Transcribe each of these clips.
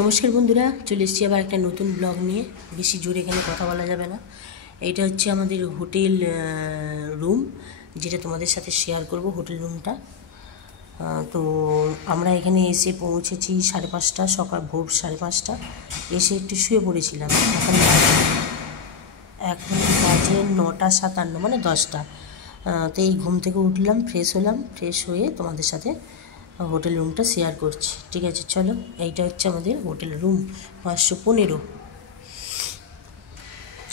নমস্কার বন্ধুরা, চলে এসেছি আবার একটা নতুন ব্লগ নিয়ে। বেশি জোরে এখানে কথা বলা যাবে না। এইটা হচ্ছে আমাদের হোটেল রুম, যেটা তোমাদের সাথে শেয়ার করব। হোটেল রুমটা তো আমরা এখানে এসে পৌঁছেছি 5:30 সকাল, ভোর 5:30। এসে একটু শুয়ে পড়েছিলাম। এখন বাজে 9:57, মানে 10টা। তো এই ঘুম থেকে উঠলাম, ফ্রেশ হলাম, ফ্রেশ হয়ে তোমাদের সাথে হোটেল রুমটা শেয়ার করছি। ঠিক আছে, চলো। এইটা হচ্ছে আমাদের হোটেল রুম 515।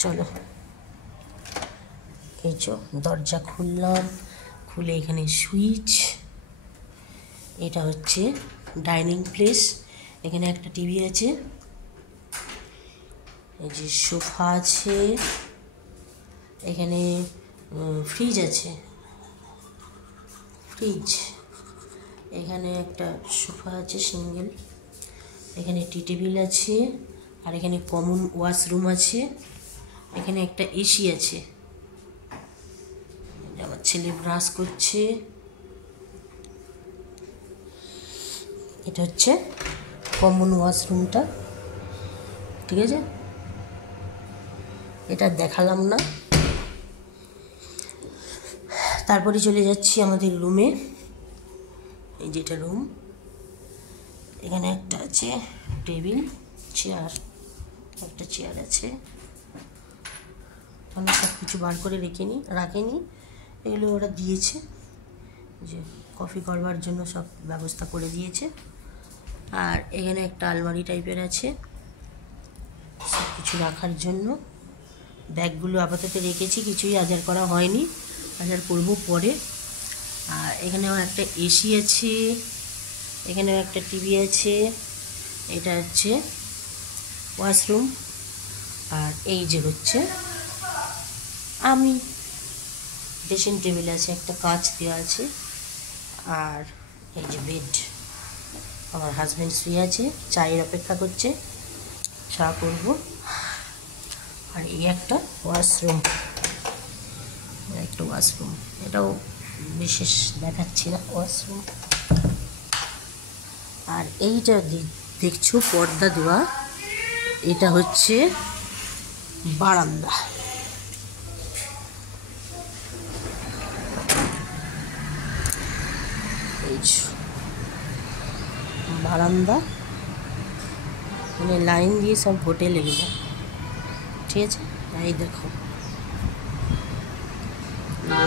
চলো, এই যে দরজা খুললাম, খুলে এখানে সুইচ। এটা হচ্ছে ডাইনিং প্লেস। এখানে একটা টিভি আছে, এই যে সোফা আছে, এখানে ফ্রিজ আছে, ফ্রিজ। এখানে একটা সোফা আছে সিঙ্গেল, এখানে টি টেবিল আছে, আর এখানে কমন ওয়াশরুম আছে। এখানে একটা এসি আছে। আমার ছেলে ব্রাশ করছে। এটা হচ্ছে কমন ওয়াশরুমটা। ঠিক আছে, এটা দেখালাম না। তারপরে চলে যাচ্ছি আমাদের রুমে। এই যেটা রুম, এখানে একটা আছে টেবিল, চেয়ার, একটা চেয়ার আছে। আমি সব কিছু বার করে রাখেনি, এগুলো ওরা দিয়েছে, যে কফি করবার জন্য সব ব্যবস্থা করে দিয়েছে। আর এখানে একটা আলমারি টাইপের আছে সব কিছু রাখার জন্য। ব্যাগগুলো আপাতত রেখেছি, কিছুই আজার করা হয়নি, আজার করবো পরে। আর এখানেও একটা এসি আছে, এখানেও একটা টিভি আছে। এটা হচ্ছে ওয়াশরুম। আর এই যে হচ্ছে আমি, ড্রেসিং টেবিল আছে, একটা কাঁচ দেওয়া আছে। আর এই যে বেড, আমার হাজব্যান্ড শুয়ে আছে, চায়ের অপেক্ষা করছে, চা করব। আর এই একটা ওয়াশরুম, এটাও বিশেষ দেখাচ্ছি না, ওয়াশরুম। আর এইটা দেখছো পর্দা দেওয়া, এটা হচ্ছে বারান্দা। বারান্দা, মানে লাইন দিয়ে সব হোটেল এগুলো। ঠিক আছে, এই দেখো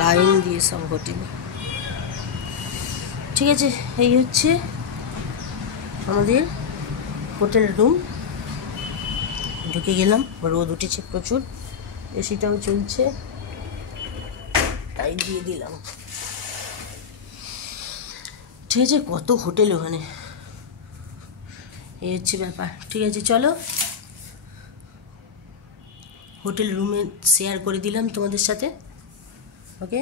লাইন দিয়ে সব হোটেলে। ঠিক আছে, এই হচ্ছে আমাদের হোটেল রুম। ঢুকে গেলাম, রোদ উঠেছে প্রচুর, এসিটাও চলছে, তাই দিয়ে দিলাম। ঠিক আছে, কত হোটেল ওখানে, এই হচ্ছে ব্যাপার। ঠিক আছে, চলো হোটেল রুমে শেয়ার করে দিলাম তোমাদের সাথে। ওকে।